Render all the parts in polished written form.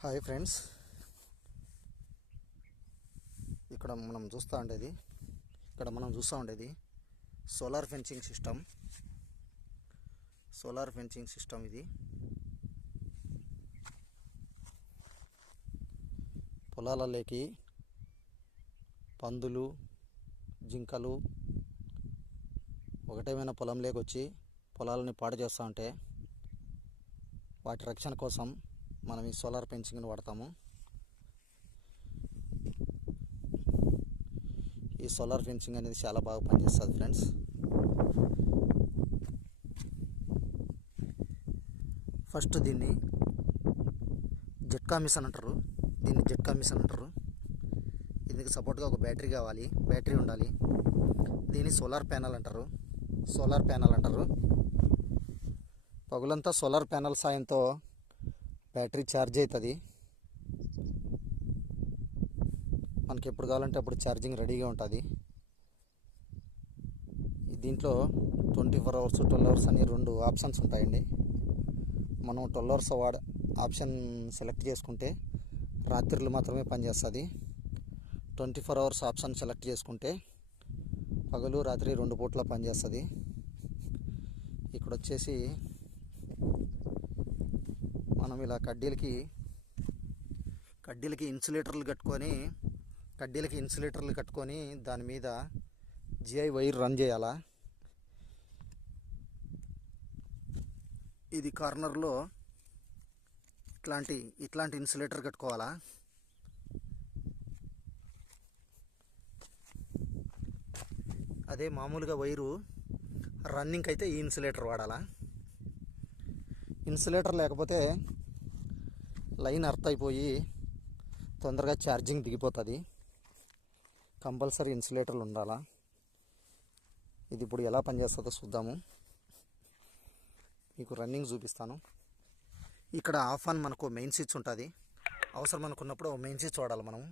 Hi friends, ఇక్కడ మనం చూస్తూ ఉండేది సోలార్ ఫెన్సింగ్ సిస్టమ్. ఇది పొలాలలోకి పందులు, జింకలు ఒకటేమైనా పొలంలోకి వచ్చి పొలాలని పాడు చేస్తూ ఉంటే వాటి రక్షణ కోసం మనం ఈ సోలార్ ఫెన్సింగ్ని వాడతాము. ఈ సోలార్ ఫెన్సింగ్ అనేది చాలా బాగా పనిచేస్తుంది ఫ్రెండ్స్. ఫస్ట్ దీన్ని జెట్కా మిషన్ అంటారు. దీనికి సపోర్ట్గా ఒక బ్యాటరీ ఉండాలి. దీన్ని సోలార్ ప్యానల్ అంటారు. పగులంతా సోలార్ ప్యానల్ సాయంతో బ్యాటరీ ఛార్జ్ అవుతుంది. మనకి ఎప్పుడు కావాలంటే అప్పుడు ఛార్జింగ్ రెడీగా ఉంటుంది. దీంట్లో 24 అవర్స్ 12 అవర్స్ అని 2 ఆప్షన్స్ ఉంటాయండి. మనం 12 అవర్స్ ఆప్షన్ సెలెక్ట్ చేసుకుంటే రాత్రులు మాత్రమే పనిచేస్తుంది. 24 అవర్స్ ఆప్షన్ సెలెక్ట్ చేసుకుంటే పగలు రాత్రి 2 పూట్ల పనిచేస్తుంది. ఇక్కడ వచ్చేసి మనం ఇలా కడ్డీలకి ఇన్సులేటర్లు కట్టుకొని దాని మీద జిఐ వైర్ రన్ చేయాలా. ఇది కార్నర్లో ఇట్లాంటి ఇన్సులేటర్ కట్టుకోవాలా. అదే మామూలుగా వైరు రన్నింగ్ అయితే ఈ ఇన్సులేటర్ వాడాలా. ఇన్సులేటర్ లేకపోతే లైన్ అర్త్ అయిపోయి తొందరగా ఛార్జింగ్ దిగిపోతుంది. కంపల్సరీ ఇన్సులేటర్లు ఉండాలా. ఇది ఇప్పుడు ఎలా పనిచేస్తుందో చూద్దాము. మీకు రన్నింగ్ చూపిస్తాను. ఇక్కడ ఆఫ్ ఆన్ మనకు మెయిన్ స్విచ్ ఉంటుంది. అవసరం అనుకున్నప్పుడు మెయిన్ స్విచ్ వాడాలి మనం.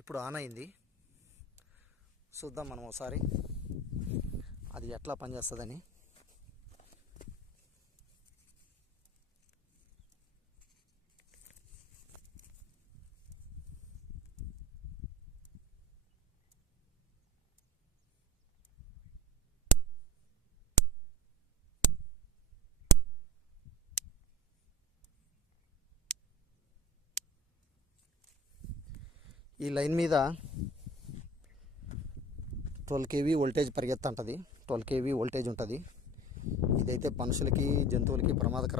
ఇప్పుడు ఆన్ అయింది. చూద్దాం మనం ఒకసారి అది ఎట్లా పనిచేస్తుందని. ఈ లైన్ మీద 12 kV వోల్టేజ్ పరిగెత్తుంటుంది. 12 kV వోల్టేజ్ ఉంటుంది. ఇదైతే మనుషులకి, జంతువులకి ప్రమాదకరం.